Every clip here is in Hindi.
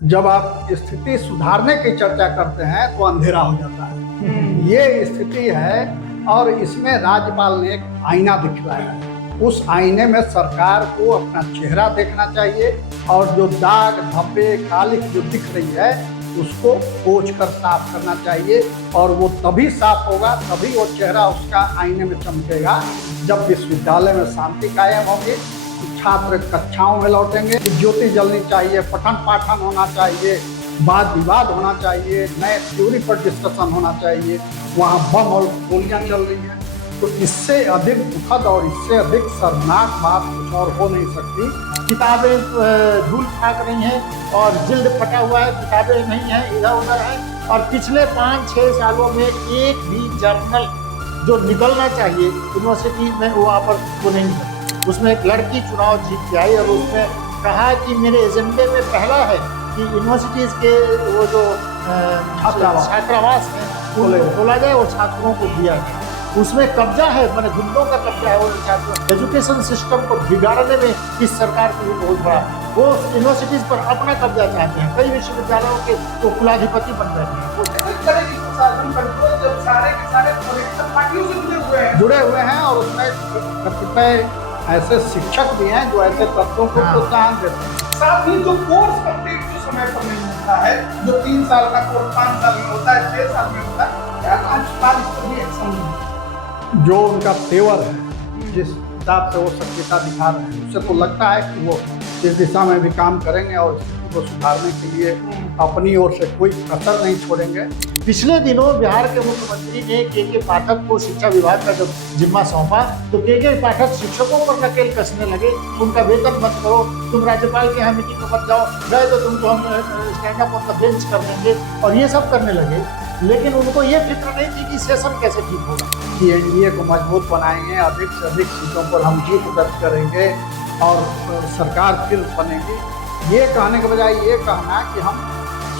जब आप स्थिति सुधारने की चर्चा करते हैं तो अंधेरा हो जाता है। ये स्थिति है और इसमें राज्यपाल ने एक आईना दिखलाया है। उस आईने में सरकार को अपना चेहरा देखना चाहिए और जो दाग धब्बे कालिख जो दिख रही है उसको पोंछ कर साफ करना चाहिए और वो तभी साफ होगा, तभी वो चेहरा उसका आईने में चमकेगा जब विश्वविद्यालय में शांति कायम होगी, छात्र कक्षाओं में लौटेंगे, ज्योति जलनी चाहिए, पठन पाठन होना चाहिए, वाद विवाद होना चाहिए, नए थ्योरी पर डिस्कशन होना चाहिए। वहाँ बम और गोलियां चल रही हैं, तो इससे अधिक दुखद और इससे अधिक शर्मनाक बात कुछ और हो नहीं सकती। किताबें धूल खाक रही हैं और जिल्द फटा हुआ है, किताबें नहीं हैं, इधर उधर है। और पिछले 5-6 सालों में एक भी जर्नल जो निकलना चाहिए यूनिवर्सिटी में वहाँ पर वो नहीं है। उसमें एक लड़की चुनाव जीत के आई और उसने कहा कि मेरे एजेंडे में पहला है कि यूनिवर्सिटीज़ के वो जो छात्रावास हैं खोला जाए और छात्रों को दिया जाए। उसमें कब्जा है, मैंने गुंडों का कब्जा है। और छात्र एजुकेशन सिस्टम को बिगाड़ने में इस सरकार की बहुत बड़ा, वो यूनिवर्सिटीज़ पर अपना कब्जा चाहते हैं। कई विश्वविद्यालयों के वो कुलाधिपति बन रहे हैं। जब सारे के सारे पॉलिटिकल पार्टियों से जुड़े हुए हैं और उसमें कतिपय ऐसे शिक्षक भी हैं जो ऐसे तत्वों को प्रोत्साहन देते हैं। साथ ही जो कोर्स कंप्लीट जो समय पर नहीं होता है, जो 3 साल का कोर्स 5 साल में होता है, 6 साल में होता है, क्या राज्यपाल इस पर भी एक्शन नहीं? जो उनका तेवर है, जिस हिसाब से वो सक्रियता दिखा रहे हैं, उससे तो लगता है कि वो इस दिशा में भी काम करेंगे और स्थिति को सुधारने के लिए अपनी ओर से कोई कसर नहीं छोड़ेंगे। पिछले दिनों बिहार के मुख्यमंत्री ने के पाठक को शिक्षा विभाग का जब जिम्मा सौंपा तो के पाठक शिक्षकों पर नकेल कसने लगे, उनका वेतन मत करो, तुम राज्यपाल के यहाँ मीटिंग में मत जाओ, गए तो तुमको हम stand up on the bench कर देंगे और ये सब करने लगे। लेकिन उनको ये फिक्र नहीं थी कि सेशन कैसे ठीक होगा, कि एनडीए को मजबूत बनाएंगे, अधिक से अधिक सीटों पर हम जीत दर्ज करेंगे और सरकार फिर बनेगी। ये कहने के बजाय ये कहना कि हम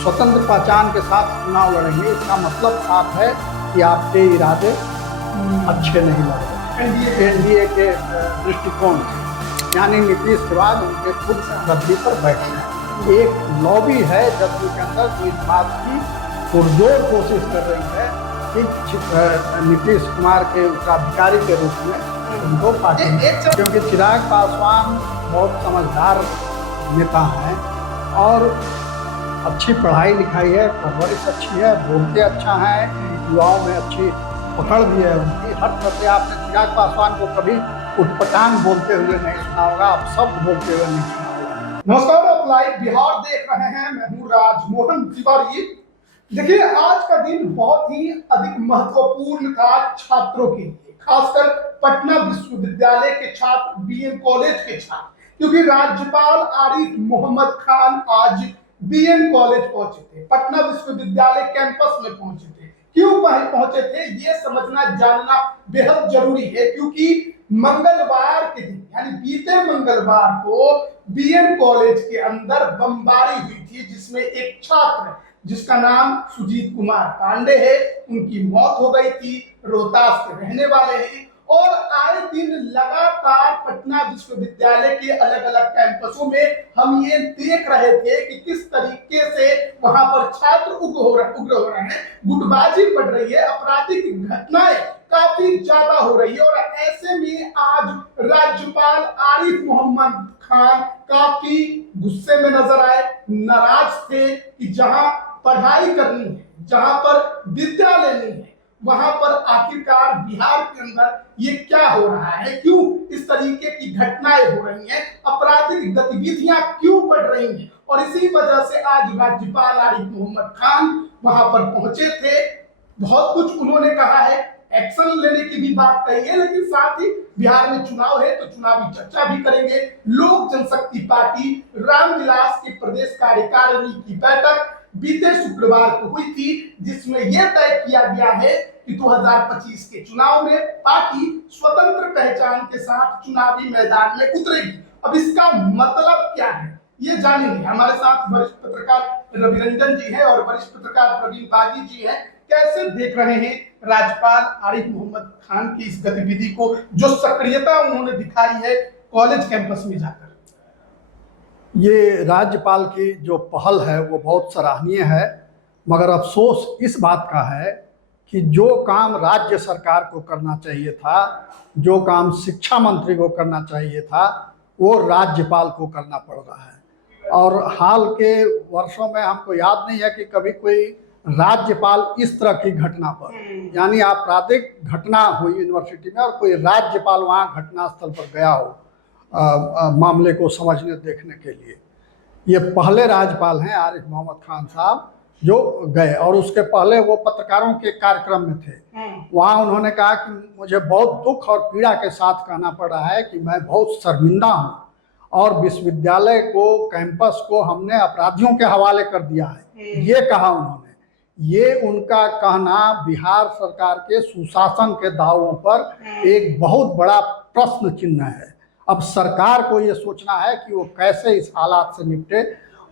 स्वतंत्र पहचान के साथ चुनाव लड़ेंगे, इसका मतलब साफ है कि आपके इरादे अच्छे नहीं लग रहे एनडीए के दृष्टिकोण से। यानी नीतीश के बाद उनके खुद गद्दी पर बैठना है। एक लॉबी है जदयू के अंदर जो इस बात की पुरजोर कोशिश कर रही है कि नीतीश कुमार के उत्तराधिकारी के रूप में उनको पार्टी, क्योंकि चिराग पासवान बहुत समझदार नेता हैं और अच्छी पढ़ाई लिखाई है, परवरिश अच्छी है, बोलते अच्छा है, युवाओं में अच्छी पकड़ भी है उनकी। हर तरह से आपने चिराग पासवान को कभी उटपटांग बोलते हुए नहीं सुना होगा, आप शब्द बोलते हुए नहीं सुना होगा। नमस्कार, आप लाइव बिहार देख रहे हैं, मैं हूँ राजमोहन तिवारी। देखिए, आज का दिन बहुत ही अधिक महत्वपूर्ण था छात्रों के लिए, खासकर पटना विश्वविद्यालय के छात्र, बीएन कॉलेज के छात्र, क्योंकि राज्यपाल आरिफ मोहम्मद खान आज बीएन कॉलेज पहुंचे थे, पटना विश्वविद्यालय कैंपस में पहुंचे थे। क्यों पहुंचे थे ये समझना जानना बेहद जरूरी है, क्योंकि मंगलवार के दिन यानी बीते मंगलवार को बीएन कॉलेज के अंदर बमबारी हुई थी, जिसमें एक छात्र जिसका नाम सुजीत कुमार पांडे है, उनकी मौत हो गई थी। रोहतास के रहने वाले हैं और आए दिन लगातार पटना विश्वविद्यालय के अलग अलग कैंपसों में हम ये देख रहे थे कि किस तरीके से वहां पर छात्र उग्र हो रहे हैं, गुटबाजी बढ़ रही है, आपराधिक घटनाएं काफी ज्यादा हो रही है। और ऐसे में आज राज्यपाल आरिफ मोहम्मद खान काफी गुस्से में नजर आए, नाराज थे कि जहां पढ़ाई करनी है, जहां पर विद्या लेनी है, वहां पर आखिरकार बिहार के अंदर ये क्या हो रहा है, क्यों इस तरीके की घटनाएं हो रही हैं, आपराधिक गतिविधियां क्यों बढ़ रही हैं। और इसी वजह से आज राज्यपाल आरिफ मोहम्मद खान वहां पर पहुंचे थे। बहुत कुछ उन्होंने कहा है, एक्शन लेने की भी बात कही है, लेकिन साथ ही बिहार में चुनाव है तो चुनावी चर्चा भी करेंगे। लोक जनशक्ति पार्टी रामविलास की प्रदेश कार्यकारिणी की बैठक बीते शुक्रवार को हुई थी, जिसमें यह तय किया गया है कि 2025 के चुनाव में पार्टी स्वतंत्र पहचान के साथ चुनावी मैदान में उतरेगी। अब इसका मतलब क्या है ये जानेंगे। हमारे साथ वरिष्ठ पत्रकार रविरंजन जी हैं और वरिष्ठ पत्रकार प्रवीण बागी जी हैं। कैसे देख रहे हैं राज्यपाल आरिफ मोहम्मद खान की इस गतिविधि को, जो सक्रियता उन्होंने दिखाई है कॉलेज कैंपस में जाकर? ये राज्यपाल की जो पहल है वो बहुत सराहनीय है, मगर अफसोस इस बात का है कि जो काम राज्य सरकार को करना चाहिए था, जो काम शिक्षा मंत्री को करना चाहिए था, वो राज्यपाल को करना पड़ रहा है। और हाल के वर्षों में हमको याद नहीं है कि कभी कोई राज्यपाल इस तरह की घटना पर, यानी आपराधिक घटना हुई यूनिवर्सिटी में और कोई राज्यपाल वहाँ घटनास्थल पर गया हो मामले को समझने देखने के लिए। ये पहले राज्यपाल हैं आरिफ मोहम्मद खान साहब जो गए, और उसके पहले वो पत्रकारों के कार्यक्रम में थे। वहाँ उन्होंने कहा कि मुझे बहुत दुख और पीड़ा के साथ कहना पड़ रहा है कि मैं बहुत शर्मिंदा हूँ और विश्वविद्यालय को, कैंपस को हमने अपराधियों के हवाले कर दिया है, ये कहा उन्होंने। ये उनका कहना बिहार सरकार के सुशासन के दावों पर एक बहुत बड़ा प्रश्न चिन्ह है। अब सरकार को ये सोचना है कि वो कैसे इस हालात से निपटे।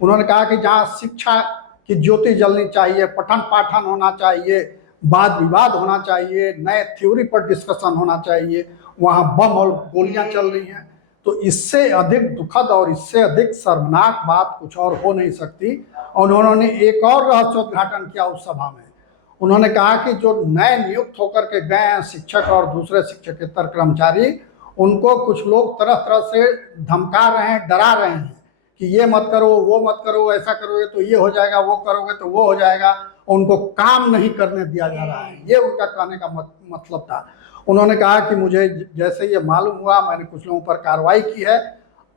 उन्होंने कहा कि जहाँ शिक्षा की ज्योति जलनी चाहिए, पठन पाठन होना चाहिए, वाद विवाद होना चाहिए, नए थ्योरी पर डिस्कशन होना चाहिए, वहाँ बम और गोलियां चल रही हैं। तो इससे अधिक दुखद और इससे अधिक शर्मनाक बात कुछ और हो नहीं सकती। और उन्होंने एक और रहस्योद्घाटन किया उस सभा में। उन्होंने कहा कि जो नए नियुक्त होकर के गए हैं शिक्षक और दूसरे शिक्षकेतर कर्मचारी, उनको कुछ लोग तरह तरह से धमका रहे हैं, डरा रहे हैं कि ये मत करो, वो मत करो, ऐसा करोगे तो ये हो जाएगा, वो करोगे तो वो हो जाएगा। उनको काम नहीं करने दिया जा रहा है, ये उनका कहने का मतलब था। उन्होंने कहा कि मुझे जैसे ये मालूम हुआ, मैंने कुछ लोगों पर कार्रवाई की है।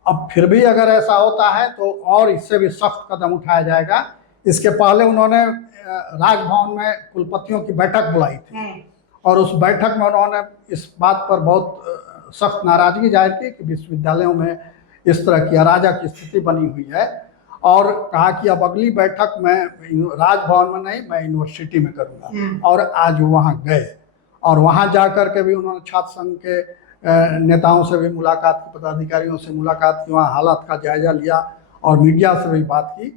अब फिर भी अगर ऐसा होता है तो और इससे भी सख्त कदम उठाया जाएगा। इसके पहले उन्होंने राजभवन में कुलपतियों की बैठक बुलाई थी और उस बैठक में उन्होंने इस बात पर बहुत सख्त नाराजगी जाहिर की कि विश्वविद्यालयों में इस तरह की अराजक स्थिति बनी हुई है, और कहा कि अब अगली बैठक में राजभवन में नहीं, मैं यूनिवर्सिटी में करूँगा। और आज वहाँ गए और वहाँ जाकर के भी उन्होंने छात्र संघ के नेताओं से भी मुलाकात की, पदाधिकारियों से मुलाकात की, वहाँ हालात का जायजा लिया और मीडिया से भी बात की।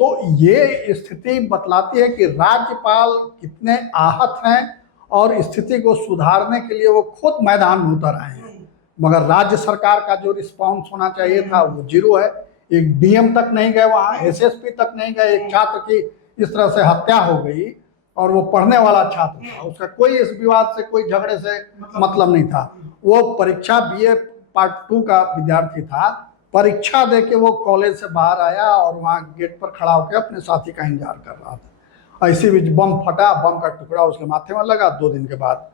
तो ये स्थिति बतलाती है कि राज्यपाल कितने आहत हैं और स्थिति को सुधारने के लिए वो खुद मैदान में उतर आए हैं, मगर राज्य सरकार का जो रिस्पॉन्स होना चाहिए था वो जीरो है। एक डीएम तक नहीं गए वहाँ, एसएसपी तक नहीं गए। एक छात्र की इस तरह से हत्या हो गई और वो पढ़ने वाला छात्र था, उसका कोई इस विवाद से, कोई झगड़े से मतलब नहीं था। वो परीक्षा बीए पार्ट 2 का विद्यार्थी था, परीक्षा दे के वो कॉलेज से बाहर आया और वहाँ गेट पर खड़ा होकर अपने साथी का इंतजार कर रहा था। ऐसी भी बम फटा, बम का टुकड़ा उसके माथे में लगा, 2 दिन के बाद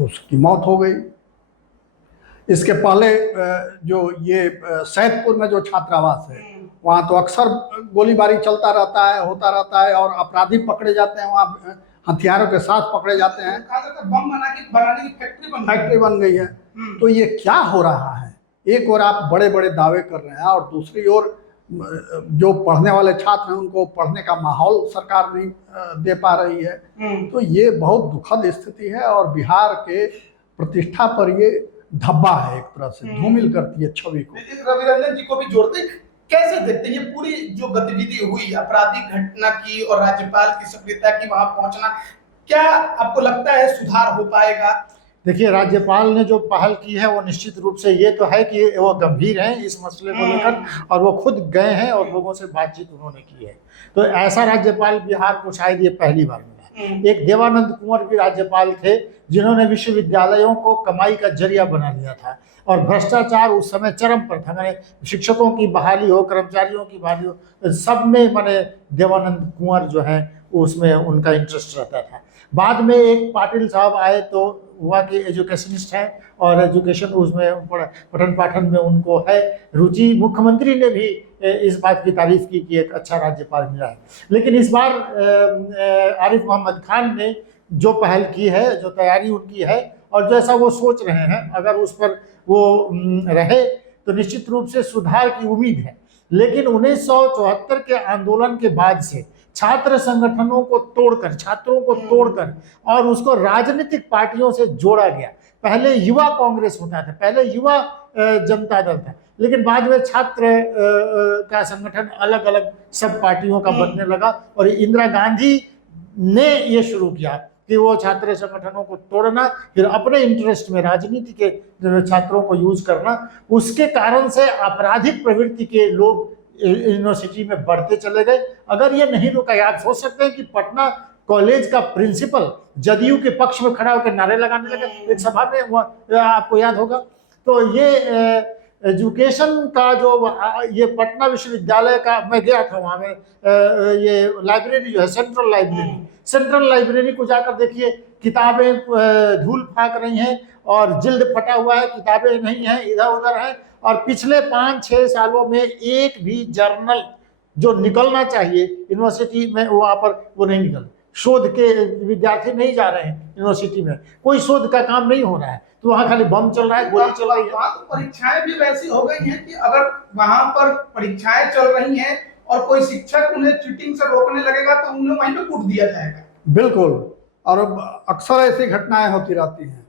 उसकी मौत हो गई। इसके पहले जो ये सैदपुर में जो छात्रावास है, वहाँ तो अक्सर गोलीबारी चलता रहता है, होता रहता है, और अपराधी पकड़े जाते हैं, वहाँ हथियारों के साथ पकड़े जाते हैं। बम बनाने की फैक्ट्री बन गई है। तो ये क्या हो रहा है? एक और आप बड़े बड़े दावे कर रहे हैं और दूसरी ओर जो पढ़ने वाले छात्र हैं उनको पढ़ने का माहौल सरकार नहीं दे पा रही है। तो ये बहुत दुखद स्थिति है और बिहार के प्रतिष्ठा पर ये धब्बा है, एक तरह से धूमिल करती है छवि को। रवि रंजन जी को भी जोड़ते, कैसे देखते हैं ये पूरी जो गतिविधि हुई आपराधिक घटना की और राज्यपाल की सक्रियता की वहां पहुंचना, क्या आपको लगता है सुधार हो पाएगा? देखिए, राज्यपाल ने जो पहल की है वो निश्चित रूप से ये तो है कि वो गंभीर हैं इस मसले को लेकर, और वो खुद गए हैं और लोगों से बातचीत उन्होंने की है। तो ऐसा राज्यपाल बिहार को शायद ये पहली बार मिला है। एक देवानंद कुंवर भी राज्यपाल थे जिन्होंने विश्वविद्यालयों को कमाई का जरिया बना लिया था, और भ्रष्टाचार उस समय चरम पर था। मैंने शिक्षकों की बहाली हो, कर्मचारियों की बहाली हो, सब में मैंने देवानंद कुंवर जो है उसमें उनका इंटरेस्ट रहता था। बाद में एक पाटिल साहब आए तो हुआ कि एजुकेशनिस्ट हैं और एजुकेशन उसमें पठन पाठन में उनको है रुचि। मुख्यमंत्री ने भी इस बात की तारीफ की कि एक अच्छा राज्यपाल मिला है। लेकिन इस बार आरिफ मोहम्मद खान ने जो पहल की है, जो तैयारी उनकी है और जैसा वो सोच रहे हैं, अगर उस पर वो रहे तो निश्चित रूप से सुधार की उम्मीद है। लेकिन 1974 के आंदोलन के बाद से छात्र संगठनों को तोड़कर, छात्रों को तोड़कर और उसको राजनीतिक पार्टियों से जोड़ा गया। पहले युवा कांग्रेस होता था, पहले युवा जनता दल था, लेकिन बाद में छात्र का संगठन अलग अलग सब पार्टियों का बनने लगा और इंदिरा गांधी ने ये शुरू किया कि वो छात्र संगठनों को तोड़ना, फिर अपने इंटरेस्ट में राजनीति के छात्रों को यूज करना, उसके कारण से आपराधिक प्रवृत्ति के लोग यूनिवर्सिटी में बढ़ते चले गए। अगर ये नहीं रुका, आप सोच सकते हैं कि पटना कॉलेज का प्रिंसिपल जदयू के पक्ष में खड़ा होकर नारे लगाने लगे एक सभा में, आपको याद होगा। तो ये एजुकेशन का जो ये पटना विश्वविद्यालय का, मैं गया था वहाँ में, ये लाइब्रेरी जो है सेंट्रल लाइब्रेरी को जाकर देखिए, किताबें धूल फेंक रही हैं और जिल्द फटा हुआ है, किताबें नहीं हैं, इधर उधर हैं। और पिछले 5-6 सालों में एक भी जर्नल जो निकलना चाहिए यूनिवर्सिटी में वहाँ पर वो नहीं निकल, शोध के विद्यार्थी नहीं जा रहे हैं यूनिवर्सिटी में, कोई शोध का काम नहीं हो रहा है, तो वहाँ खाली बम चल रहा है, गोली चल रही है। तो परीक्षाएं भी वैसी हो गई हैं कि अगर वहां पर परीक्षाएं चल रही हैं और कोई शिक्षक उन्हें चीटिंग से रोकने लगेगा तो उन्हें वहीं पे कूट दिया जाएगा। बिल्कुल, और अक्सर ऐसी घटनाएं होती रहती हैं।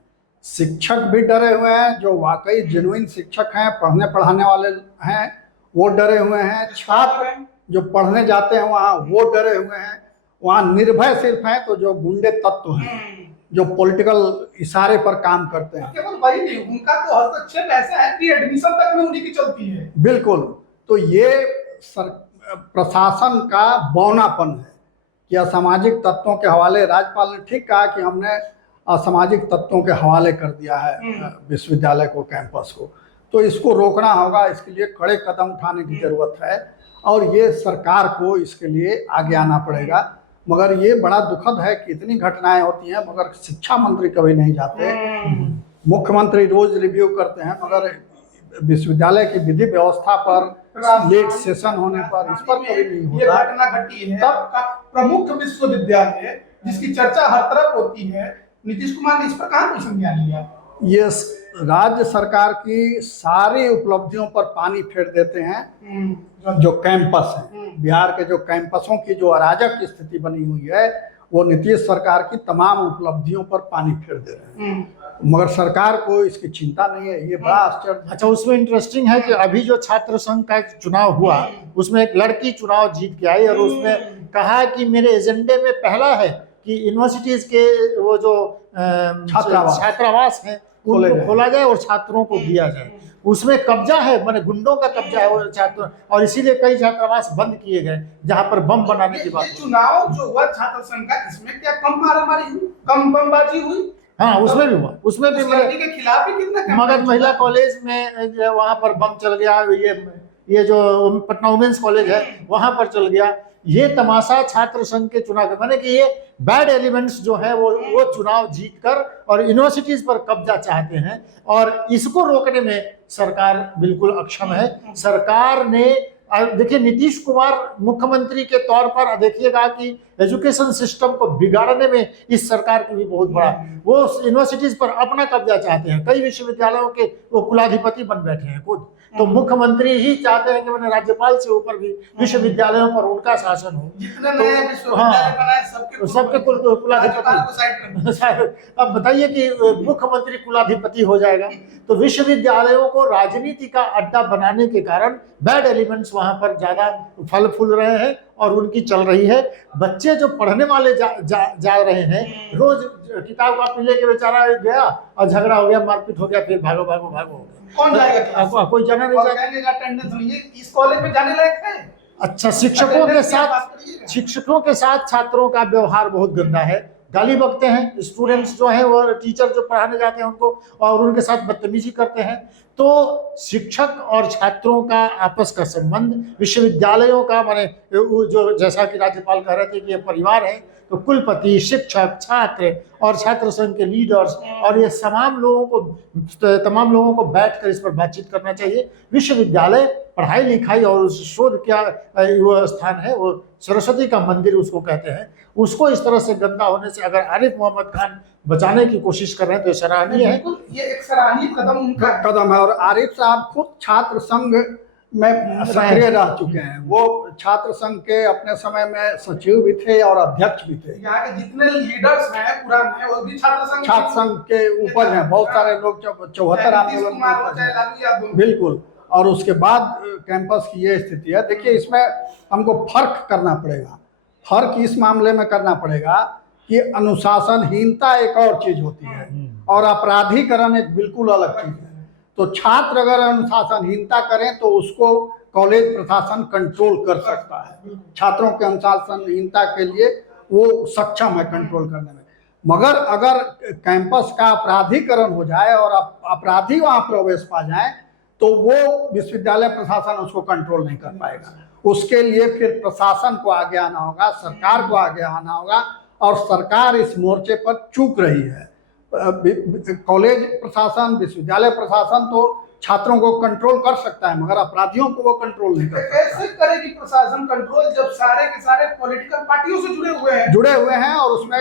शिक्षक भी डरे हुए हैं, जो वाकई जेन्युइन शिक्षक हैं, पढ़ने पढ़ाने वाले हैं, वो डरे हुए हैं। छात्र जो पढ़ने जाते हैं वहाँ वो डरे हुए हैं। वहाँ निर्भय सिर्फ हैं तो जो गुंडे तत्व हैं, जो पॉलिटिकल इशारे पर काम करते हैं। केवल वही नहीं, उनका तो हस्तक्षेप ऐसा है कि एडमिशन तक में उन्हीं की चलती है। बिल्कुल, तो ये प्रशासन का बौनापन है कि असामाजिक तत्वों के हवाले, राज्यपाल ने ठीक कहा कि हमने असामाजिक तत्वों के हवाले कर दिया है विश्वविद्यालय को, कैंपस को, तो इसको रोकना होगा। इसके लिए कड़े कदम उठाने की जरूरत है और ये सरकार को इसके लिए आगे आना पड़ेगा। मगर ये बड़ा दुखद है कि इतनी घटनाएं होती हैं मगर शिक्षा मंत्री कभी नहीं जाते। मुख्यमंत्री रोज रिव्यू करते हैं मगर विश्वविद्यालय की विधि व्यवस्था पर, लेट सेशन होने पर, इस पर कभी नहीं होता। ये घटना घटी है तब का प्रमुख विश्वविद्यालय जिसकी चर्चा हर तरफ होती है, नीतीश कुमार ने इस पर कहाँ कोई संज्ञान लिया? ये राज्य सरकार की सारी उपलब्धियों पर पानी फेर देते हैं। जो कैंपस है, बिहार के जो कैंपसों की जो अराजक स्थिति बनी हुई है, वो नीतीश सरकार की तमाम उपलब्धियों पर पानी फेर दे रहे हैं, मगर सरकार को इसकी चिंता नहीं है। ये बड़ा आश्चर्य। अच्छा, उसमें इंटरेस्टिंग है कि अभी जो छात्र संघ का चुनाव हुआ उसमें एक लड़की चुनाव जीत के आई और उसने कहा कि मेरे एजेंडे में पहला है कि यूनिवर्सिटीज के वो जो छात्रावास हैं उनको खोला जाए और छात्रों को दिया जाए। उसमें कब्जा है, माने गुंडों का कब्जा है वो छात्र, और इसीलिए कई छात्रावास बंद किए गए जहां पर बम बनाने की बात। चुनाव जो हुआ छात्र संघ का, इसमें क्या कम मारामारी हुई, कम बमबाजी हुई? हाँ, उसमें भी हुआ, उसमें भी के खिलाफ ही कितना मगध महिला कॉलेज में वहां पर बम चल गया, ये जो पटना वुमेन्स कॉलेज है वहां पर चल गया। ये तमाशा छात्र संघ के चुनाव का, माने कि ये बैड एलिमेंट्स जो है वो चुनाव जीतकर और यूनिवर्सिटीज पर कब्जा चाहते हैं और इसको रोकने में सरकार बिल्कुल अक्षम है। सरकार ने, देखिए नीतीश कुमार मुख्यमंत्री के तौर पर देखिएगा कि एजुकेशन सिस्टम को बिगाड़ने में इस सरकार की भी बहुत बड़ा, वो यूनिवर्सिटीज पर अपना कब्जा चाहते हैं। कई विश्वविद्यालयों के वो कुलाधिपति बन बैठे हैं खुद, तो मुख्यमंत्री ही चाहते हैं कि मैंने राज्यपाल से ऊपर भी विश्वविद्यालयों पर उनका शासन हो। तो हाँ, सबके कुलाधिपति। अब बताइए कि मुख्यमंत्री कुलाधिपति हो जाएगा तो विश्वविद्यालयों को राजनीति का अड्डा बनाने के कारण बैड एलिमेंट्स वहां पर ज्यादा फल फूल रहे हैं और उनकी चल रही है। बच्चे जो पढ़ने वाले जा रहे हैं, रोज किताब कॉपी लेके बेचारा गया और झगड़ा हो गया, मारपीट हो गया, फिर भागो भागो भागो हो गया। कौन जाएगा? कोई जाना नहीं जाएगा। अटेंडेंस नहीं है, इस कॉलेज में जाने लायक है? अच्छा, शिक्षकों के साथ छात्रों का व्यवहार बहुत गंदा है, गाली बकते हैं। स्टूडेंट्स जो हैं वो टीचर जो पढ़ाने जाते हैं उनको और उनके साथ बदतमीजी करते हैं। तो शिक्षक और छात्रों का आपस का संबंध, विश्वविद्यालयों का, माने जो जैसा कि राज्यपाल कह रहे थे कि ये परिवार है, तो कुलपति, शिक्षक, छात्र और छात्र संघ के लीडर्स और ये तमाम लोगों को बैठकर इस पर बातचीत करना चाहिए। विश्वविद्यालय पढ़ाई लिखाई और शोध क्या वो स्थान है, वो सरस्वती का मंदिर उसको कहते हैं। उसको इस तरह से गंदा होने से अगर आरिफ मोहम्मद खान बचाने की कोशिश कर रहे हैं तो सराहनीय है। ये एक सराहनीय कदम है। और आरिफ साहब खुद छात्र संघ में सक्रिय रह चुके हैं। वो छात्र संघ के अपने समय में सचिव भी थे और अध्यक्ष भी थे। यहाँ के जितने लीडर्स हैं पुराने, वो भी छात्र संघ के ऊपर हैं। बहुत सारे लोग 74 आंदोलन, बिल्कुल। और उसके बाद कैंपस की ये स्थिति है। देखिए, इसमें हमको फर्क करना पड़ेगा। फर्क इस मामले में करना पड़ेगा कि अनुशासनहीनता एक और चीज होती है और अपराधीकरण एक बिल्कुल अलग चीज है। तो छात्र अगर अनुशासनहीनता करें तो उसको कॉलेज प्रशासन कंट्रोल कर सकता है। छात्रों के अनुशासनहीनता के लिए वो सक्षम है कंट्रोल करने में। मगर अगर कैंपस का अपराधीकरण हो जाए और अपराधी वहां प्रवेश पा जाए तो वो विश्वविद्यालय प्रशासन उसको कंट्रोल नहीं कर पाएगा। उसके लिए फिर प्रशासन को आगे आना होगा, सरकार को आगे आना होगा, और सरकार इस मोर्चे पर चूक रही है। कॉलेज प्रशासन, विश्वविद्यालय प्रशासन तो छात्रों को कंट्रोल कर सकता है मगर अपराधियों को वो कंट्रोल नहीं कर सकता। कैसे करेगी प्रशासन कंट्रोल जब सारे के सारे पॉलिटिकल पार्टियों से जुड़े हुए हैं और उसमें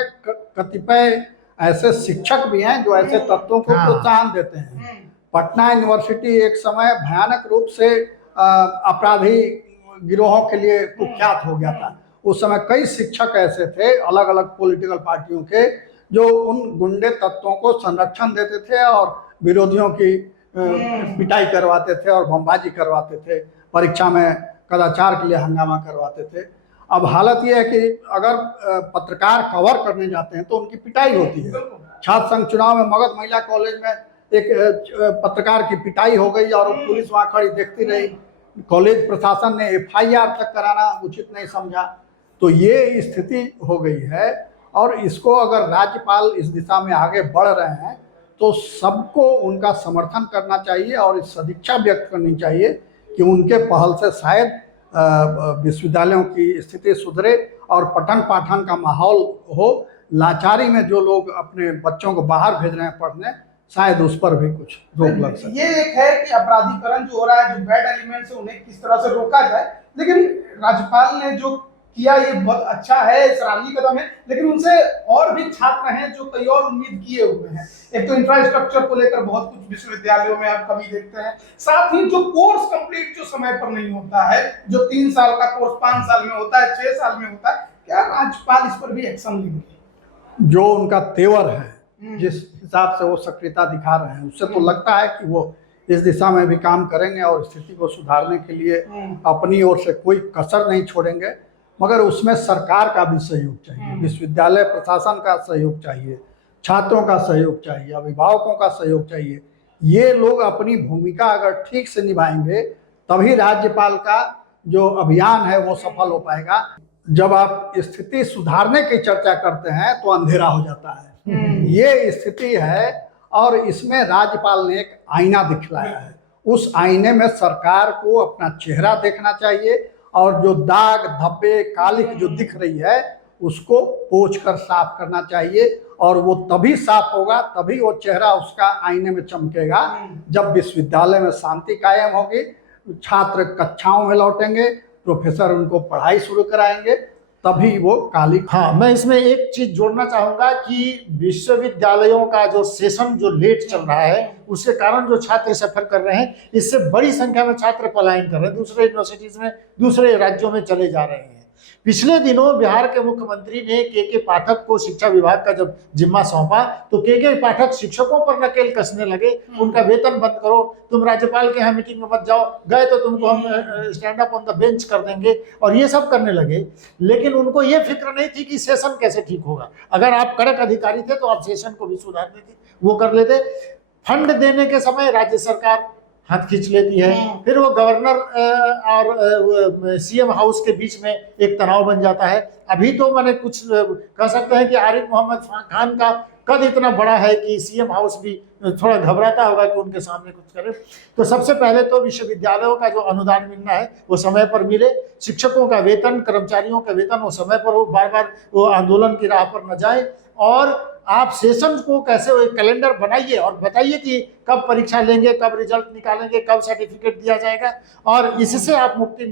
कतिपय ऐसे शिक्षक भी हैं जो ऐसे तत्वों को प्रोत्साहन देते हैं। पटना यूनिवर्सिटी एक समय भयानक रूप से अपराधी गिरोहों के लिए कुख्यात हो गया था। उस समय कई शिक्षक ऐसे थे अलग अलग पॉलिटिकल पार्टियों के जो उन गुंडे तत्वों को संरक्षण देते थे और विरोधियों की पिटाई करवाते थे और बमबाजी करवाते थे, परीक्षा में कदाचार के लिए हंगामा करवाते थे। अब हालत यह है कि अगर पत्रकार कवर करने जाते हैं तो उनकी पिटाई होती है। छात्र संघ चुनाव में मगध महिला कॉलेज में एक पत्रकार की पिटाई हो गई और पुलिस वहां खड़ी देखती रही। कॉलेज प्रशासन ने FIR तक कराना उचित नहीं समझा। तो ये स्थिति हो गई है और इसको अगर राज्यपाल इस दिशा में आगे बढ़ रहे हैं तो सबको उनका समर्थन करना चाहिए और इस सदिच्छा व्यक्त करनी चाहिए कि उनके पहल से शायद विश्वविद्यालयों की स्थिति सुधरे और पठन पाठन का माहौल हो। लाचारी में जो लोग अपने बच्चों को बाहर भेज रहे हैं पढ़ने, शायद उस पर भी कुछ रोक लग सके। ये एक है कि अपराधीकरण जो हो रहा है, जो बैड एलिमेंट्स है उन्हें किस तरह से रोका जाए। लेकिन राज्यपाल ने जो किया ये बहुत अच्छा है, सराहनीय कदम है। लेकिन उनसे और भी छात्र हैं जो कई और उम्मीद किए हुए हैं। एक तो इंफ्रास्ट्रक्चर को लेकर बहुत कुछ विश्वविद्यालयों में आप कमी देखते हैं, साथ ही जो कोर्स कंप्लीट जो समय पर नहीं होता है, जो 3 साल का कोर्स 5 साल में होता है, 6 साल में होता है, क्या राज्यपाल इस पर भी एक्शन लेंगे? जो उनका तेवर है, जिस हिसाब से वो सक्रियता दिखा रहे हैं, उससे तो लगता है कि वो इस दिशा में भी काम करेंगे और स्थिति को सुधारने के लिए अपनी ओर से कोई कसर नहीं छोड़ेंगे। मगर उसमें सरकार का भी सहयोग चाहिए, विश्वविद्यालय प्रशासन का सहयोग चाहिए, छात्रों का सहयोग चाहिए, अभिभावकों का सहयोग चाहिए। ये लोग अपनी भूमिका अगर ठीक से निभाएंगे तभी राज्यपाल का जो अभियान है वो सफल हो पाएगा। जब आप स्थिति सुधारने की चर्चा करते हैं तो अंधेरा हो जाता है। ये स्थिति है और इसमें राज्यपाल ने एक आईना दिखलाया है। उस आईने में सरकार को अपना चेहरा देखना चाहिए और जो दाग धब्बे कालिख जो दिख रही है उसको पोंछ कर साफ करना चाहिए। और वो तभी साफ होगा, तभी वो चेहरा उसका आईने में चमकेगा जब विश्वविद्यालय में शांति कायम होगी, छात्र कक्षाओं में लौटेंगे, प्रोफेसर उनको पढ़ाई शुरू कराएंगे, तभी वो काली। हाँ, मैं इसमें एक चीज जोड़ना चाहूंगा कि विश्वविद्यालयों का जो सेशन जो लेट चल रहा है उसके कारण जो छात्र सफर कर रहे हैं, इससे बड़ी संख्या में छात्र पलायन कर रहे हैं, दूसरे यूनिवर्सिटीज में, दूसरे राज्यों में चले जा रहे हैं। पिछले दिनों बिहार के मुख्यमंत्री ने के पाठक को शिक्षा विभाग का जब जिम्मा सौंपा तो के पाठक शिक्षकों पर नकेल कसने लगे, उनका वेतन बंद करो, तुम राज्यपाल के यहाँ मीटिंग में मत जाओ, गए तो तुमको हम stand up on the bench कर देंगे, और ये सब करने लगे। लेकिन उनको ये फिक्र नहीं थी कि सेशन कैसे ठीक होगा। अगर आप कड़क अधिकारी थे तो आप सेशन को भी सुधार देते, वो कर लेते। फंड देने के समय राज्य सरकार हाथ खींच लेती है, फिर वो गवर्नर और CM हाउस के बीच में एक तनाव बन जाता है। अभी तो मैंने कुछ कह सकते हैं कि आरिफ मोहम्मद खान का कद इतना बड़ा है कि CM हाउस भी थोड़ा घबराता होगा कि उनके सामने कुछ करे। तो सबसे पहले तो विश्वविद्यालयों का जो अनुदान मिलना है वो समय पर मिले, शिक्षकों का वेतन, कर्मचारियों का वेतन वो समय पर हो, बार बार वो आंदोलन की राह पर न जाए। और आप सेशन को कैसे एक कैलेंडर बनाइए और बताइए कि कब परीक्षा लेंगे, कब रिजल्ट निकालेंगे, कब सर्टिफिकेट दिया जाएगा, और इससे आप मुक्ति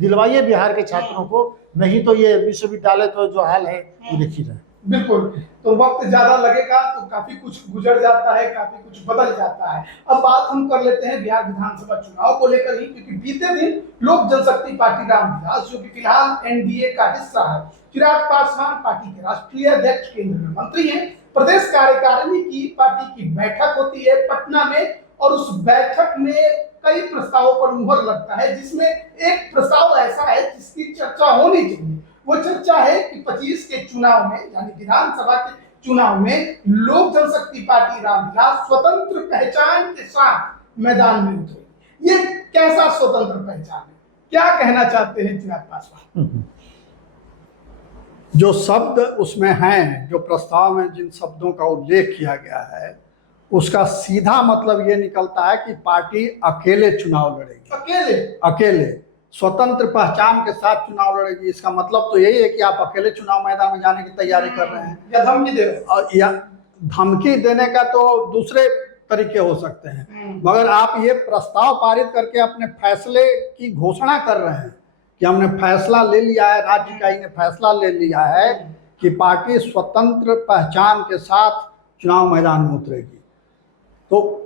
दिलवाइए बिहार के छात्रों को। नहीं तो ये विश्वविद्यालय तो जो हाल है वो देख ही रहे। बिल्कुल, तो वक्त ज्यादा लगेगा तो काफी कुछ गुजर जाता है, काफी कुछ बदल जाता है। अब बात हम कर लेते हैं बिहार विधानसभा चुनाव को लेकर ही, क्योंकि बीते दिन लोक जनशक्ति पार्टी रामविलास, जो कि फिलहाल NDA का हिस्सा है, चिराग पासवान पार्टी के राष्ट्रीय अध्यक्ष, केंद्रीय मंत्री हैं, प्रदेश कार्यकारिणी की पार्टी की बैठक होती है पटना में, और उस बैठक में कई प्रस्तावों पर मुहर लगता है, जिसमें एक प्रस्ताव ऐसा है जिसकी चर्चा होनी चाहिए। वो चर्चा है कि 25 के चुनाव में यानी विधानसभा के चुनाव में लोक जनशक्ति पार्टी रामविलास स्वतंत्र पहचान के साथ मैदान में उतरेगी। ये कैसा स्वतंत्र पहचान है, क्या कहना चाहते हैं चिराग पासवान? जो शब्द उसमें हैं, जो प्रस्ताव में जिन शब्दों का उल्लेख किया गया है, उसका सीधा मतलब ये निकलता है कि पार्टी अकेले चुनाव लड़ेगी। अकेले स्वतंत्र पहचान के साथ चुनाव लड़ेगी। इसका मतलब तो यही है कि आप अकेले चुनाव मैदान में जाने की तैयारी कर रहे हैं या धमकी दे रहे हैं। या धमकी देने का तो दूसरे तरीके हो सकते हैं, मगर आप ये प्रस्ताव पारित करके अपने फैसले की घोषणा कर रहे हैं कि हमने फैसला ले लिया है, राज्य इकाई ने फैसला ले लिया है कि पार्टी स्वतंत्र पहचान के साथ चुनाव मैदान में उतरेगी। तो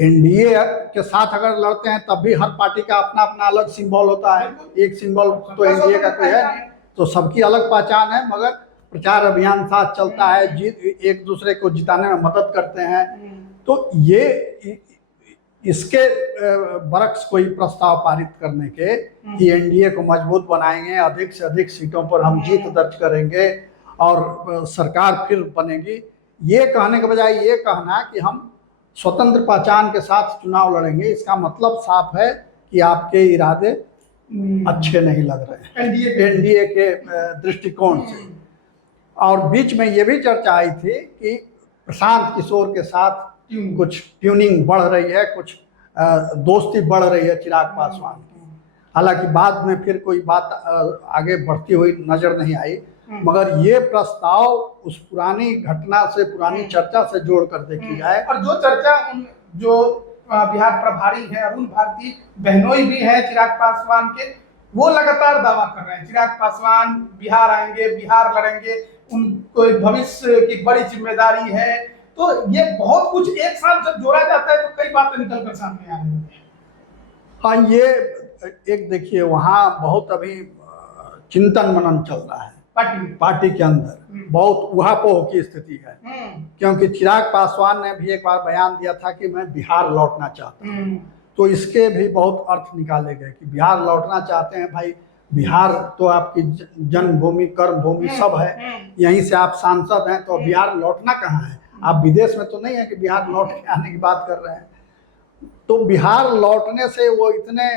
एनडीए के साथ अगर लड़ते हैं तब भी हर पार्टी का अपना अपना अलग सिंबल होता है। एक सिंबल तो एनडीए का कोई है नहीं, तो सबकी अलग पहचान है, मगर प्रचार अभियान साथ चलता है, एक दूसरे को जिताने में मदद करते हैं। तो ये इसके बरक्स कोई प्रस्ताव पारित करने के कि एनडीए को मजबूत बनाएंगे, अधिक से अधिक सीटों पर हम जीत दर्ज करेंगे और सरकार फिर बनेगी, ये कहने के बजाय ये कहना कि हम स्वतंत्र पहचान के साथ चुनाव लड़ेंगे, इसका मतलब साफ है कि आपके इरादे अच्छे नहीं लग रहे हैं एनडीए के दृष्टिकोण से। और बीच में ये भी चर्चा आई थी कि प्रशांत किशोर के साथ कुछ ट्यूनिंग बढ़ रही है, कुछ दोस्ती बढ़ रही है चिराग पासवान की। हालांकि बाद में फिर कोई बात आगे बढ़ती हुई नजर नहीं आई, मगर ये प्रस्ताव उस पुरानी घटना से, पुरानी चर्चा से जोड़ कर देखी जाए। और जो चर्चा जो बिहार प्रभारी हैं अरुण भारती बहनोई भी हैं चिराग पासवान के, वो लगातार दावा कर रहे हैं चिराग पासवान बिहार आएंगे, बिहार लड़ेंगे, उनको एक भविष्य की बड़ी जिम्मेदारी है। तो ये बहुत कुछ एक साथ जब जोड़ा जाता है तो कई बातें निकल कर सामने आ रही है। हाँ, ये एक देखिए, वहाँ बहुत अभी चिंतन मनन चल रहा है पार्टी के अंदर, बहुत उहापोह की स्थिति है। क्योंकि चिराग पासवान ने भी एक बार बयान दिया था कि मैं बिहार लौटना चाहता हूँ, तो इसके भी बहुत अर्थ निकाले गए कि बिहार लौटना चाहते हैं। भाई, बिहार तो आपकी जन्मभूमि, कर्मभूमि सब है, यहीं से आप सांसद हैं, तो बिहार लौटना कहाँ है? आप विदेश में तो नहीं है कि बिहार लौट के आने की बात कर रहे हैं। तो बिहार लौटने से वो इतने,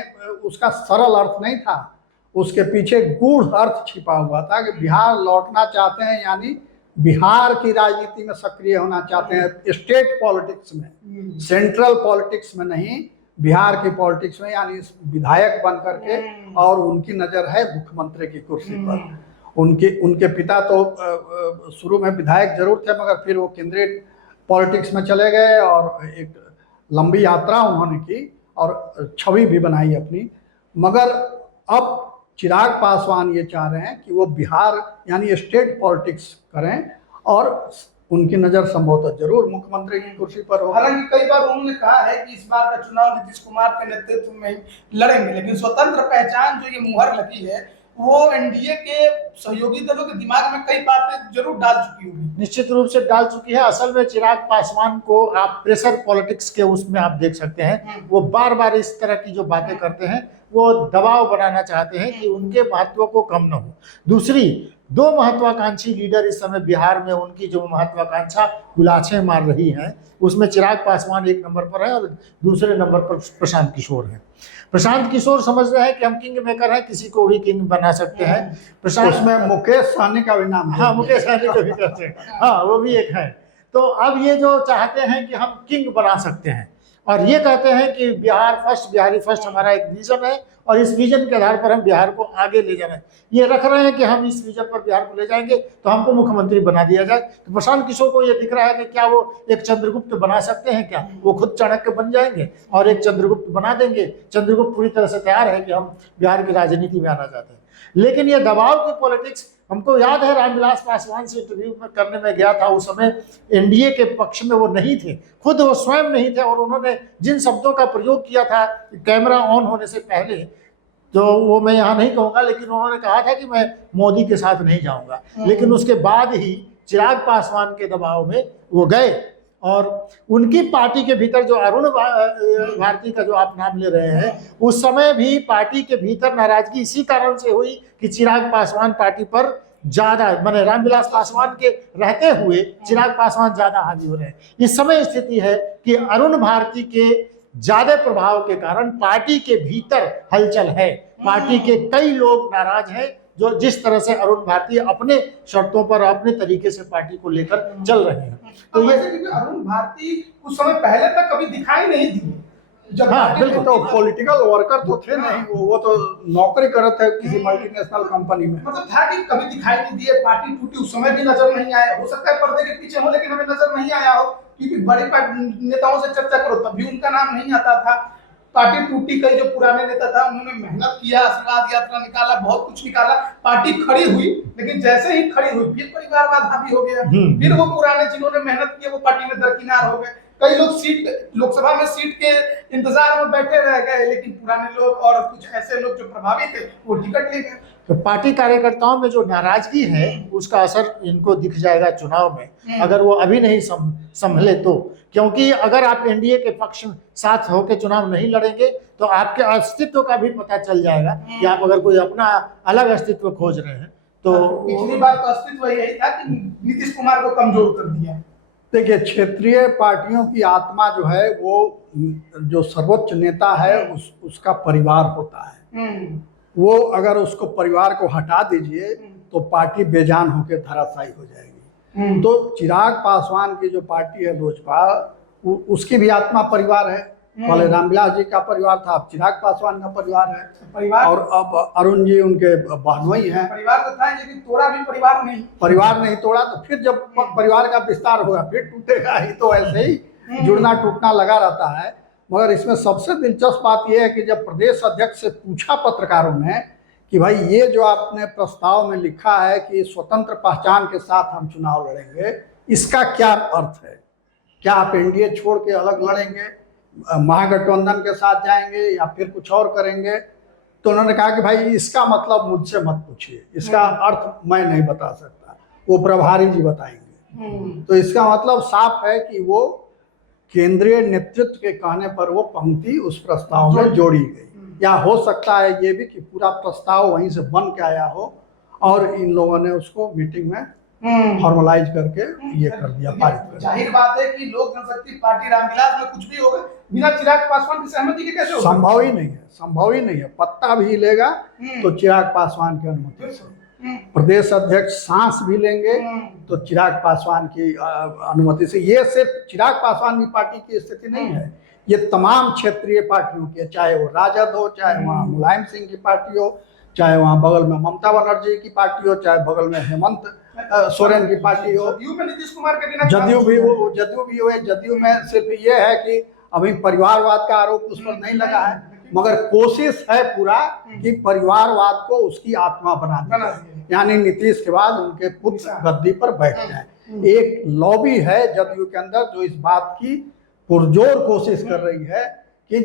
उसका सरल अर्थ नहीं था, उसके पीछे गूढ़ अर्थ छिपा हुआ था कि बिहार लौटना चाहते हैं, यानी बिहार की राजनीति में सक्रिय होना चाहते हैं, स्टेट पॉलिटिक्स में, सेंट्रल पॉलिटिक्स में नहीं, बिहार की पॉलिटिक्स में, यानी विधायक बन करके। और उनकी नज़र है मुख्यमंत्री की कुर्सी पर। उनके पिता तो शुरू में विधायक जरूर थे, मगर फिर वो केंद्रीय पॉलिटिक्स में चले गए और एक लंबी यात्रा उन्होंने की और छवि भी बनाई अपनी। मगर अब चिराग पासवान ये चाह रहे हैं कि वो बिहार यानी स्टेट पॉलिटिक्स करें और उनकी नज़र संभवतः जरूर मुख्यमंत्री की कुर्सी पर हो। हालांकि कई बार उन्होंने कहा है कि इस बार का चुनाव नीतीश कुमार के नेतृत्व में लड़ेंगे, लेकिन स्वतंत्र पहचान जो ये मुहर लगी है वो एनडीए के सहयोगी दलों के दिमाग में कई बातें जरूर डाल चुकी होगी। निश्चित रूप से डाल चुकी है। असल में चिराग पासवान को आप प्रेशर पॉलिटिक्स के उसमें आप देख सकते हैं, वो बार बार इस तरह की जो बातें करते हैं, वो दबाव बनाना चाहते हैं कि उनके महत्व को कम न हो। दूसरी, दो महत्वाकांक्षी लीडर इस समय बिहार में, उनकी जो महत्वाकांक्षा गुलाछें मार रही हैं, उसमें चिराग पासवान एक नंबर पर है और दूसरे नंबर पर प्रशांत किशोर है। प्रशांत किशोर समझ रहे हैं कि हम किंग मेकर हैं, किसी को भी किंग बना सकते हैं। प्रशांत उसमें मुकेश सहनी का भी नाम है। हाँ, मुकेश सहनी को भी कहते हैं, हाँ, वो भी एक है। तो अब ये जो चाहते हैं कि हम किंग बना सकते हैं और ये कहते हैं कि बिहार फर्स्ट, बिहारी फर्स्ट हमारा एक विजन है और इस विजन के आधार पर हम बिहार को आगे ले जाना है। ये रख रहे हैं कि हम इस विजन पर बिहार को ले जाएंगे तो हमको मुख्यमंत्री बना दिया जाए। तो प्रशांत किशोर को ये दिख रहा है कि क्या वो एक चंद्रगुप्त बना सकते हैं, क्या वो खुद चाणक्य बन जाएंगे और एक चंद्रगुप्त बना देंगे। चंद्रगुप्त पूरी तरह से तैयार है कि हम बिहार की राजनीति में आना चाहते हैं। लेकिन ये दबाव की पॉलिटिक्स, हमको याद है रामविलास पासवान से इंटरव्यू में करने में गया था, उस समय एनडीए के पक्ष में वो नहीं थे, खुद वो स्वयं नहीं थे, और उन्होंने जिन शब्दों का प्रयोग किया था कैमरा ऑन होने से पहले, तो वो मैं यहाँ नहीं कहूँगा, लेकिन उन्होंने कहा था कि मैं मोदी के साथ नहीं जाऊँगा। लेकिन उसके बाद ही चिराग पासवान के दबाव में वो गए और उनकी पार्टी के भीतर जो अरुण भारती का जो आप नाम ले रहे हैं, उस समय भी पार्टी के भीतर नाराजगी इसी कारण से हुई कि चिराग पासवान पार्टी पर ज्यादा, माने रामविलास पासवान के रहते हुए चिराग पासवान ज्यादा हावी हो रहे हैं। इस समय स्थिति है कि अरुण भारती के ज्यादा प्रभाव के कारण पार्टी के भीतर हलचल है, पार्टी के कई लोग नाराज हैं जो जिस तरह से अरुण भारती अपने शर्तों पर अपने तरीके से पार्टी को लेकर चल रहे हैं। तो ये अरुण भारती कुछ समय पहले तक कभी दिखाई नहीं दी जब बिल्कुल, तो पॉलिटिकल वर्कर तो थे नहीं, वो तो नौकरी करते थे किसी मल्टीनेशनल कंपनी में। मतलब था कि कभी दिखाई नहीं दिए, पार्टी टूटी उस समय भी नजर नहीं आया, हो सकता है पर्दे के पीछे हो लेकिन हमें नजर नहीं आया हो, क्योंकि बड़े नेताओं से चर्चा करो तब भी उनका नाम नहीं आता था। पार्टी टूटी, कई जो पुराने नेता था उन्होंने मेहनत किया, आशीर्वाद यात्रा निकाला, बहुत कुछ निकाला, पार्टी खड़ी हुई, लेकिन जैसे ही खड़ी हुई फिर परिवारवाद हावी हो गया, फिर वो पुराने जिन्होंने मेहनत की वो पार्टी में दरकिनार हो गए। कई लोग सीट लोकसभा में सीट के इंतजार में बैठे रह गए, लेकिन पुराने लोग और कुछ ऐसे लोग जो प्रभावित थे वो टिकट ले गए। तो पार्टी कार्यकर्ताओं में जो नाराजगी है उसका असर इनको दिख जाएगा चुनाव में, अगर वो अभी नहीं संभले तो। क्योंकि अगर आप एनडीए के पक्ष साथ होकर चुनाव नहीं लड़ेंगे तो आपके अस्तित्व का भी पता चल जाएगा कि आप अगर कोई अपना अलग अस्तित्व खोज रहे हैं तो। पिछली बार तो अस्तित्व यही था कि नीतीश कुमार को कमजोर कर दिया। देखिए, क्षेत्रीय पार्टियों की आत्मा जो है वो जो सर्वोच्च नेता है उसका परिवार होता है। वो अगर उसको परिवार को हटा दीजिए तो पार्टी बेजान होकर धराशायी हो जाएगी। तो चिराग पासवान की जो पार्टी है लोजपा, उसकी भी आत्मा परिवार है। पहले रामविलास जी का परिवार था, अब चिराग पासवान का परिवार है, परिवार और अब अरुण जी उनके बहनोई हैं। परिवार तो था लेकिन तोड़ा भी परिवार नहीं तोड़ा, तो फिर जब परिवार का विस्तार होगा फिर टूटेगा ही। तो ऐसे ही जुड़ना टूटना लगा रहता है। मगर इसमें सबसे दिलचस्प बात यह है कि जब प्रदेश अध्यक्ष से पूछा पत्रकारों ने कि भाई ये जो आपने प्रस्ताव में लिखा है कि स्वतंत्र पहचान के साथ हम चुनाव लड़ेंगे, इसका क्या अर्थ है? क्या आप एनडीए छोड़ के अलग लड़ेंगे, महागठबंधन के साथ जाएंगे या फिर कुछ और करेंगे? तो उन्होंने कहा कि भाई इसका मतलब मुझसे मत पूछिए, इसका अर्थ मैं नहीं बता सकता, वो प्रभारी जी बताएंगे। तो इसका मतलब साफ है कि वो केंद्रीय नेतृत्व के कहने पर वो पंक्ति उस प्रस्ताव में जोड़ी गई। या हो सकता है ये भी कि पूरा प्रस्ताव वहीं से बन के आया हो और इन लोगों ने उसको मीटिंग में फॉर्मलाइज करके ये कर दिया, पारित कर दिया। जाहिर बात है कि लोक जनशक्ति पार्टी रामविलास में कुछ भी होगा बिना चिराग पासवान की सहमति के कैसे होगा? संभव ही नहीं है। पत्ता भी हिलेगा तो चिराग पासवान की अनुमति से, प्रदेश अध्यक्ष सांस भी लेंगे तो चिराग पासवान की अनुमति से। ये सिर्फ चिराग पासवान की पार्टी की स्थिति नहीं है, ये तमाम क्षेत्रीय पार्टियों की, चाहे वो राजद हो, चाहे वहाँ मुलायम सिंह की पार्टी हो, चाहे वहाँ बगल में ममता बनर्जी की पार्टी हो, चाहे बगल में हेमंत सोरेन की पार्टी हो, जदयू में नीतीश कुमार के बिना जदयू भी हो। जदयू में सिर्फ ये है कि अभी परिवारवाद का आरोप उस पर नहीं लगा है, मगर कोशिश है पूरा कि परिवारवाद को उसकी आत्मा बना दें, यानी नीतीश के बाद उनके पुत्र गद्दी पर बैठ जाए। एक लॉबी है जदयू के अंदर जो इस बात की पुरजोर कोशिश कर रही है कि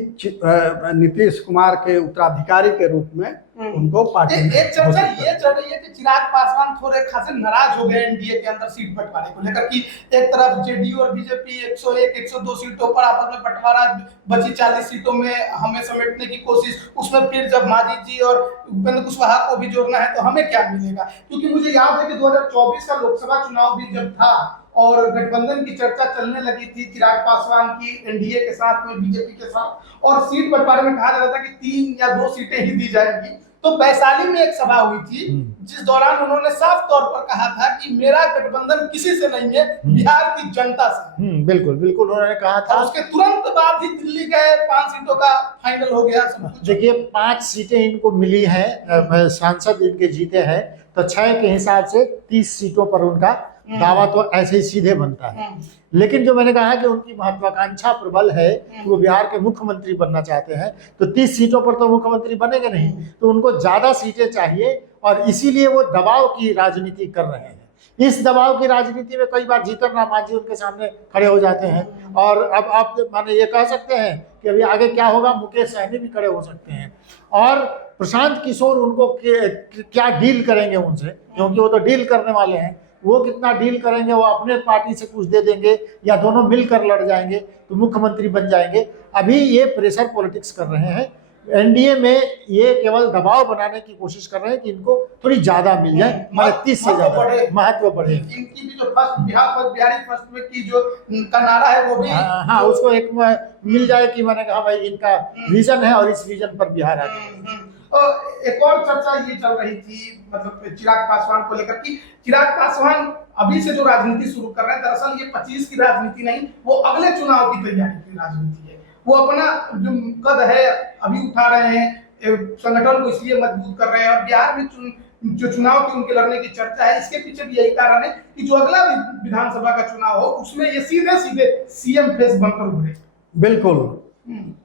नीतीश कुमार के उत्तराधिकारी के रूप में उनको पार्टी एक चर्चा ये चल रही है कि चिराग पासवान थोड़े खासे नाराज हो गए एनडीए के अंदर सीट बंटवारे को लेकर कि एक तरफ जेडीयू और बीजेपी 101 102 सीटों पर आपस में बंटवारा, बची 40 सीटों में हमें समेटने की कोशिश, उसमें फिर जब माजिद जी और उपेंद्र कुशवाहा को भी जोड़ना है तो हमें क्या मिलेगा? क्योंकि मुझे याद है कि 2024 का लोकसभा चुनाव भी जब था और गठबंधन की चर्चा चलने लगी थी चिराग पासवान की एनडीए के साथ में बीजेपी के साथ, और सीट बंटवारे में कहा जा रहा था कि 3 या 2 सीटें ही दी जाएंगी। तो वैशाली में एक सभा हुई थी जिस दौरान उन्होंने साफ तौर पर कहा था कि मेरा गठबंधन किसी से नहीं है, बिहार की जनता से। बिल्कुल उन्होंने कहा था। उसके तुरंत बाद ही दिल्ली गए, 5 सीटों का फाइनल हो गया। देखिए 5 सीटें इनको मिली है, सांसद इनके जीते हैं, तो 6 के हिसाब से 30 सीटों पर उनका दावा तो ऐसे ही सीधे बनता है। लेकिन जो मैंने कहा कि उनकी महत्वाकांक्षा प्रबल है, वो बिहार के मुख्यमंत्री बनना चाहते हैं, तो 30 सीटों पर तो मुख्यमंत्री बनेंगे नहीं, तो उनको ज्यादा सीटें चाहिए और इसीलिए वो दबाव की राजनीति कर रहे हैं। इस दबाव की राजनीति में कई बार जीतन राम मांझी उनके सामने खड़े हो जाते हैं, और अब आप माने ये कह सकते हैं कि अभी आगे क्या होगा, मुकेश सहनी भी खड़े हो सकते हैं, और प्रशांत किशोर उनको क्या डील करेंगे उनसे, क्योंकि वो तो डील करने वाले हैं, वो कितना डील करेंगे, वो अपने पार्टी से कुछ दे देंगे या दोनों मिलकर लड़ जाएंगे तो मुख्यमंत्री बन जाएंगे। अभी ये प्रेशर पॉलिटिक्स कर रहे हैं। एनडीए में ये केवल दबाव बनाने की कोशिश कर रहे हैं कि इनको थोड़ी ज्यादा मिल जाए, 30 से ज्यादा महत्व बढ़े। इनकी भी जो फर्स्ट बिहारी फर्स्ट में की जो का नारा है वो भी हाँ, उसको एक मिल जाए कि मैंने कहा भाई इनका विजन है और इस विजन पर बिहार आगे। एक और चर्चा ये चल रही थी मतलब चिराग पासवान को लेकर कि चिराग पासवान अभी से जो राजनीति शुरू कर रहे हैं, दरअसल ये 25 की राजनीति नहीं, वो अगले चुनाव की तैयारी की राजनीति है। वो अपना जो कद है अभी उठा रहे हैं, संगठन को इसलिए मजबूत कर रहे हैं, और बिहार में जो चुनाव की उनके लड़ने की चर्चा है, इसके पीछे भी यही कारण है कि जो अगला विधानसभा का चुनाव हो उसमें ये सीधे सीधे सीएम फेस बनकर उभरे। बिल्कुल,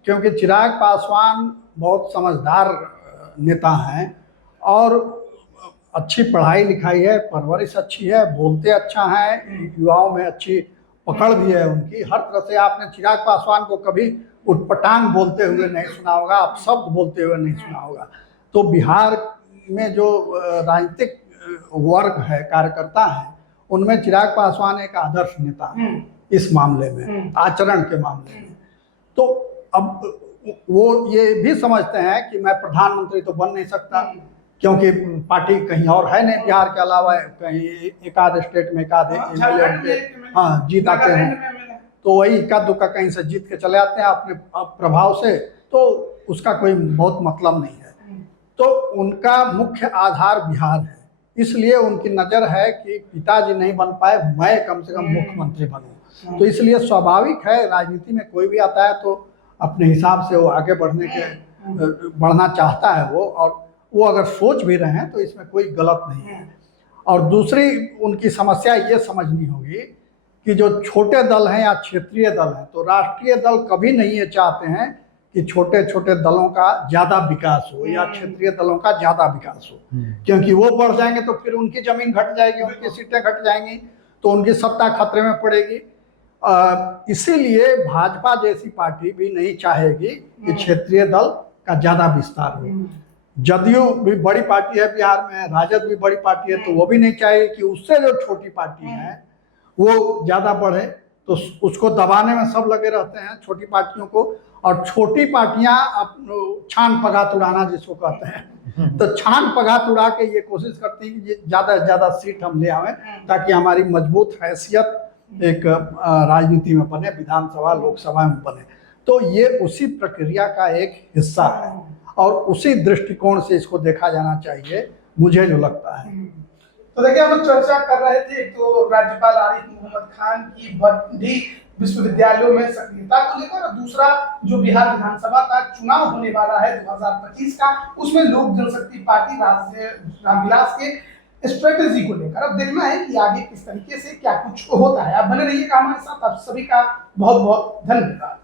क्योंकि चिराग पासवान बहुत समझदार नेता हैं और अच्छी पढ़ाई लिखाई है, परवरिश अच्छी है, बोलते अच्छा है, युवाओं में अच्छी पकड़ भी है उनकी। हर तरह से आपने चिराग पासवान को कभी उटपटांग बोलते हुए नहीं सुना होगा, आप शब्द बोलते हुए नहीं सुना होगा। तो बिहार में जो राजनीतिक वर्ग है, कार्यकर्ता है, उनमें चिराग पासवान एक आदर्श नेता है इस मामले में, आचरण के मामले में। तो अब वो ये भी समझते हैं कि मैं प्रधानमंत्री तो बन नहीं सकता, क्योंकि पार्टी कहीं और है नहीं बिहार के अलावा, कहीं एक आध स्टेट में एक आध हाँ जीत आते हैं, तो वही इक्का दुक्का कहीं से जीत के चले आते हैं अपने प्रभाव से, तो उसका कोई बहुत मतलब नहीं है। तो उनका मुख्य आधार बिहार है, इसलिए उनकी नज़र है कि पिताजी नहीं बन पाए, मैं कम से कम मुख्यमंत्री बनूं। तो इसलिए स्वाभाविक है, राजनीति में कोई भी आता है तो अपने हिसाब से वो आगे बढ़ना चाहता है वो, और वो अगर सोच भी रहे हैं तो इसमें कोई गलत नहीं है। और दूसरी उनकी समस्या ये समझनी होगी कि जो छोटे दल हैं या क्षेत्रीय दल हैं, तो राष्ट्रीय दल कभी नहीं ये चाहते हैं कि छोटे छोटे दलों का ज़्यादा विकास हो या क्षेत्रीय दलों का ज़्यादा विकास हो, क्योंकि वो बढ़ जाएंगे तो फिर उनकी ज़मीन घट जाएगी, उनकी सीटें घट जाएंगी, तो उनकी सत्ता खतरे में पड़ेगी। इसीलिए भाजपा जैसी पार्टी भी नहीं चाहेगी कि क्षेत्रीय दल का ज़्यादा विस्तार हो। जदयू भी बड़ी पार्टी है बिहार में, राजद भी बड़ी पार्टी है, तो वो भी नहीं चाहेगी कि उससे जो छोटी पार्टी है वो ज़्यादा बढ़े, तो उसको दबाने में सब लगे रहते हैं छोटी पार्टियों को। और छोटी पार्टियां छान पगात उड़ाना जिसको कहते हैं, तो छान पगात उड़ा के ये कोशिश करती हैं कि ज़्यादा से ज़्यादा सीट हम ले आवें, ताकि हमारी मजबूत हैसियत एक राजनीति में बने, विधानसभा लोकसभा में बने। तो ये उसी प्रक्रिया का एक हिस्सा है और उसी दृष्टिकोण से इसको देखा जाना चाहिए, मुझे जो लगता है। तो देखिए, हम लोग चर्चा कर रहे थे, एक तो राज्यपाल आरिफ मोहम्मद खान की बढ़ती विश्वविद्यालयों में सक्रियता को लेकर, और दूसरा जो बिहार विधानसभा का चुनाव होने वाला है 2025 का, उसमें लोक जनशक्ति पार्टी रामविलास के स्ट्रेटेजी को लेकर। अब देखना है कि आगे किस तरीके से क्या कुछ होता है। आप बने रहिएगा हमारे साथ। आप सभी का बहुत बहुत धन्यवाद।